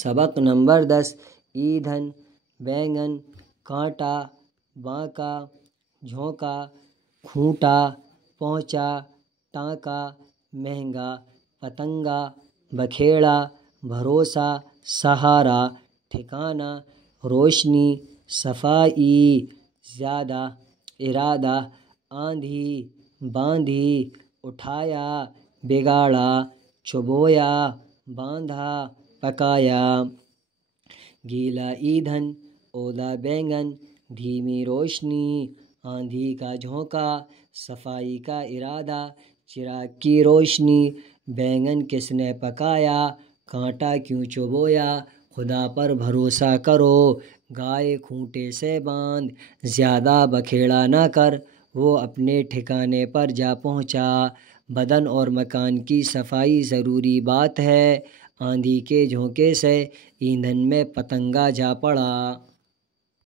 سبق نمبر 10 ایندھن، بینگن، کانٹا، بانکا، جھونکا، کھونٹا، پونچا، ٹانکا، مہنگا، پتنگا، بکھیڑا، بھروسہ، سہارا، ٹھکانہ، روشنی، صفائی، زیادہ، ارادہ، آندھی، باندھی، اٹھایا، بگاڑا، چبویا، باندھا، پکایا۔ گیلا ایندھن، اودا بینگن، دھیمی روشنی، آندھی کا جھونکا، صفائی کا ارادہ، چراغ کی روشنی، بینگن کس نے پکایا، کانٹا کیوں چبویا، خدا پر بھروسہ کرو، گائے کھونٹے سے باندھ، زیادہ بکھیڑا نہ کر، وہ اپنے ٹھکانے پر جا پہنچا۔ بدن اور مکان کی صفائی ضروری بات ہے، آندھی کے جھونکے سے ایندھن میں پتنگا جا پڑا۔